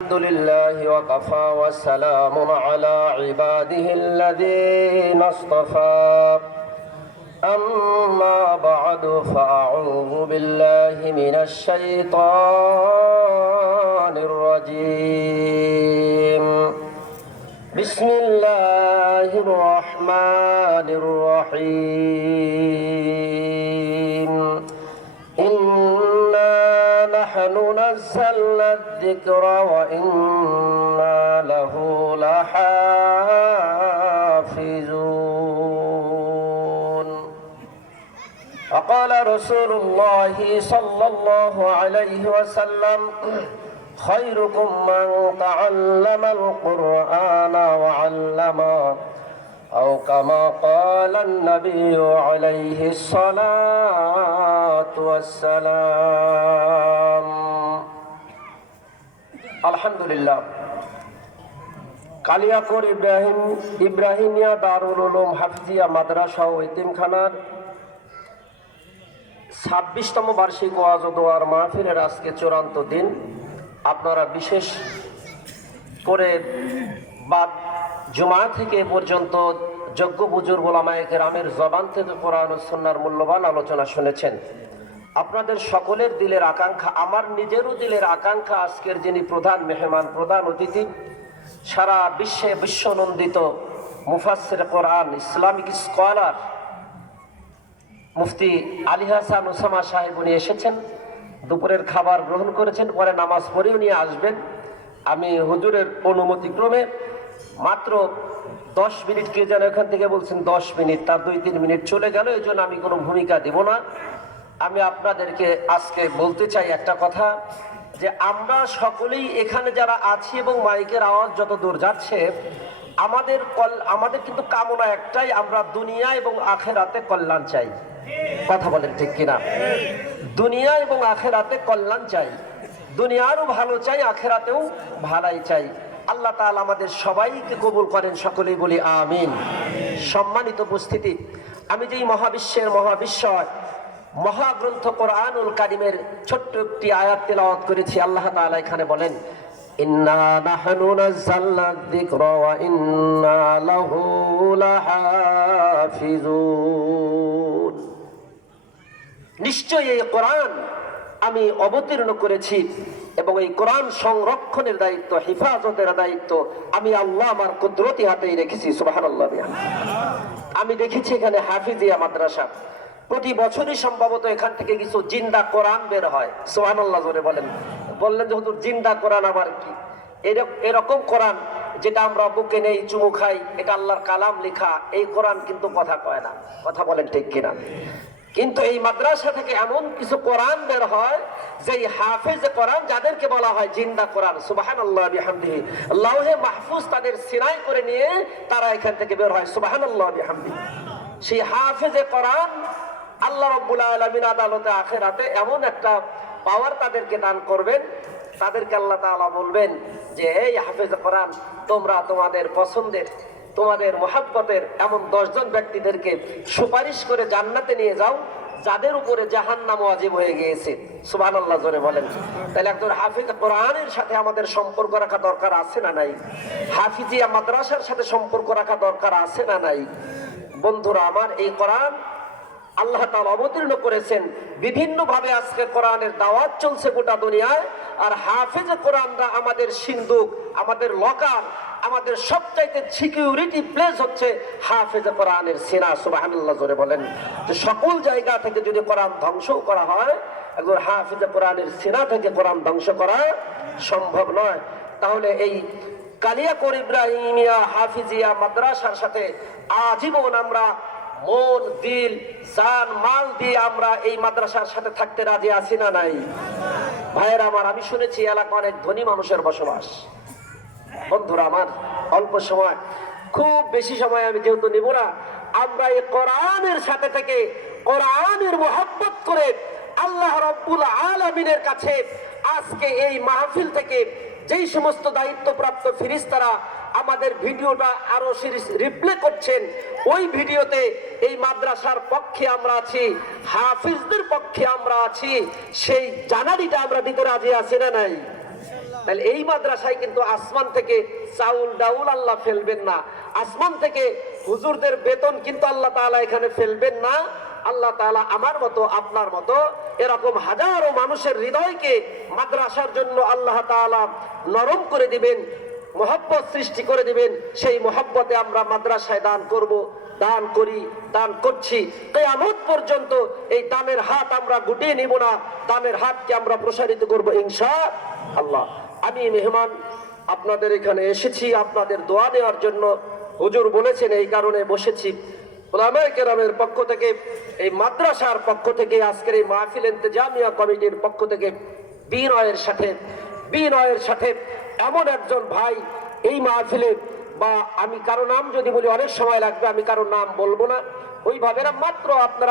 الحمد لله وكفى والسلام على عباده الذين اصطفى أما بعد فأعوذ بالله من الشيطان الرجيم بسم الله الرحمن الرحيم إنا نحن نزلنا الذكر وإنا له لحافظون وقال رسول الله صلى الله عليه وسلم خيركم من تعلم القرآن وعلمه أو كما قال النبي عليه الصلاة والسلام الحمد لله কালিয়াকোর ইব্রাহিমিয়া দারুল উলুম হাফিজিয়া মাদ্রাসা ও এতিমখানার 26তম বার্ষিক ওয়াজ ও দোয়ার মাহফিলের আজকে চূড়ান্ত দিন। আপনারা বিশেষ করে বাদ জুমা থেকে পর্যন্ত যোগ্য বুজুর্গ ওলামায়ে কেরামের জবান থেকে কোরআন ও সুন্নাহর মূল্যবান আলোচনা শুনেছেন। আপনাদের সকলের দিলের আকাঙ্ক্ষা, আমার নিজেরও দিলের আকাঙ্ক্ষা, আজকের যিনি প্রধান মেহমান, প্রধান অতিথি, সারা বিশ্বে বিশ্বনন্দিত মুফাসসির কোরআন, ইসলামিক স্কলার মুফতি আলী হাসান ওসামা সাহেব উনি এসেছেন, দুপুরের খাবার গ্রহণ করেছেন, পরে নামাজ পড়ে উনি আসবেন। আমি হুজুরের অনুমতিক্রমে মাত্র 10 মিনিট, কে যেন এখান থেকে বলছেন 10 মিনিট, তার 2-3 মিনিট চলে গেল, এই জন্য আমি কোনো ভূমিকা দেব না। আমি আপনাদেরকে আজকে বলতে চাই একটা কথা, যে আমরা সকলেই এখানে যারা আছি এবং মাইকের আওয়াজ যত দূর যাচ্ছে, আমাদের কিন্তু কামনা একটাই, আমরা দুনিয়া এবং আখেরাতে কল্যাণ চাই। কথা বলেন ঠিক কিনা? দুনিয়া এবং আখেরাতে কল্যাণ চাই, দুনিয়ারও ভালো চাই, আখেরাতেও ভালাই চাই। আল্লাহ তাআলা আমাদের সবাইকে কবুল করেন, সকলেই বলি আমিন। সম্মানিত উপস্থিতি, আমি যেই মহাবিশ্বের মহাবিশ্বয় মহাগ্রন্থ কোরআনুল কারীমের ছোট্ট একটি আয়াত তেলাওয়াত করেছি, আল্লাহ তাআলা এখানে বলেন ইন্না নাহনু নাযালনা যিকরা ওয়া ইন্না লাহু লাহাফিজুন। নিশ্চয়ই এই কোরআন আমি অবতীর্ণ করেছি এবং এই কোরআন সংরক্ষণের দায়িত্ব, হেফাজতের দায়িত্ব আমি আল্লাহ আমার কুদরতি হাতেই রেখেছি। সুবহানাল্লাহ। আমি দেখেছি এখানে হাফিজিয়া মাদ্রাসা, প্রতি বছরই সম্ভবত এখান থেকে কিছু জিন্দা কোরআন বের হয়। সুবহানাল্লাহ জোরে বলেন। বললেন যে হুজুর জিন্দা কোরআন আবার কি? এরকম কোরআন যেটা আমরা বুকে নেই, চুমু খাই, এটা আল্লাহর কালাম লেখা, এই কোরআন কিন্তু কথা কয় না। কথা বলেন ঠিক কিনা? কিন্তু এই মাদ্রাসা থেকে এমন কিছু কোরআন বের হয় যে হাফেজ কোরআন, যাদেরকে বলা হয় জিন্দা কোরআন। সুবহানাল্লাহ বিহামদিহি। লাউহে মাহফুজ তাদের সিনায় করে নিয়ে তারা এখান থেকে বের হয়। সুবহানাল্লাহ বিহামদিহি। সেই হাফেজে কোরআন আল্লাহ রাব্বুল আলামিন আদালতে আখিরাতে এমন একটা পাওয়ার তাদেরকে দান করবেন, তাদেরকে আল্লাহ তাআলা বলবেন যে এই হাফেজে কোরআন, তোমরা তোমাদের পছন্দের, তোমাদের মহাব্বতের এমন 10 জন ব্যক্তিদেরকে সুপারিশ করে জান্নাতে নিয়ে যাও, যাদের উপরে জাহান্নাম ওয়াজিব হয়ে গিয়েছে। সুবহানাল্লাহ জোরে বলেন। তাহলে একজন হাফেজ কোরআনের সাথে আমাদের সম্পর্ক রাখা দরকার আছে না নাই? হাফিজিয়া মাদ্রাসার সাথে সম্পর্ক রাখা দরকার আছে না নাই? বন্ধুরা আমার, এই কোরআন আল্লাহ তাআলা অবতীর্ণ করেছেন বিভিন্ন ভাবে। আজকে কোরআনের দাওয়াত চলছে গোটা দুনিয়ায়, আর হাফেজে কোরআনরা আমাদের সিন্দুক, আমাদের লকার, আমাদের সবচাইতে সিকিউরিটি প্লেস হচ্ছে হাফেজে কোরআনের সিনা। সুবহানাল্লাহ জোরে বলেন। যে সকল জায়গা থেকে যদি কোরআন ধ্বংস করা হয়, একজন হাফেজে কোরআনের সিনা থেকে কোরআন ধ্বংস করা সম্ভব নয়। তাহলে এই কালিয়াকোর ইব্রাহিমিয়া হাফিজিয়া মাদ্রাসার সাথে আজীবন আমরা মন, দিল, জান, মাল দিয়ে আমরা এই মাদ্রাসার সাথে থাকতে রাজি আছি না নাই? ভাইয়েরা আমার, আমি শুনেছি এলাকা অনেক ধনী মানুষের বসবাস। বন্ধুরা আমার, অল্প সময়, খুব বেশি সময় আমি যেহেতু নেব না, আমরা এই কোরআনের সাথে থেকে কোরআনের মহব্বত করে আল্লাহ রাব্বুল আলামিনের কাছে আজকে এই মাহফিল থেকে যেই সমস্ত দায়িত্বপ্রাপ্ত ফেরেশতারা আমাদের ভিডিওটা আরো রিপ্লে করছেন, ওই ভিডিওতে এই মাদ্রাসার পক্ষে আমরা আছি, হাফিজদের পক্ষে আমরা আছি, সেই জানানিটা আমরা দিতে রাজি আছি না নাই? তাহলে এই মাদ্রাসায় কিন্তু আসমান থেকে চাউল ডাউল আল্লাহ ফেলবেন না, আসমান থেকে হুজুরদের বেতন কিন্তু আল্লাহ তাআলা এখানে ফেলবেন না। আল্লাহ তাআলা আমার মতো আপনার মতো এরকম হাজারো মানুষের হৃদয়কে মাদ্রাসার জন্য আল্লাহ তাআলা নরম করে দিবেন, মহব্বত সৃষ্টি করে দিবেন। সেই মহব্বতে আমরা মাদ্রাসায় দান করব, দান করি, দান করছি। কিয়ামত পর্যন্ত এই দানের হাত আমরা গুটিয়ে নিব না, দানের হাতকে আমরা প্রসারিত করব ইনশাআল্লাহ। আমি মেহমান আপনাদের এখানে এসেছি আপনাদের দোয়া নেওয়ার জন্য। হুজুর বলেছেন এই কারণে বসেছি। উলামায়ে কেরামের পক্ষ থেকে, এই মাদ্রাসার পক্ষ থেকে, আজকের এই মাহফিল ইন্তেজামিয়া কমিটির পক্ষ থেকে বিনয়ের সাথে এমন একজন ভাই এই মাহফিলে, বা আমি কারো নাম যদি বলি অনেক সময় লাগবে, আমি কারো নাম বলবো না, ওইভাবে না, মাত্র আপনারা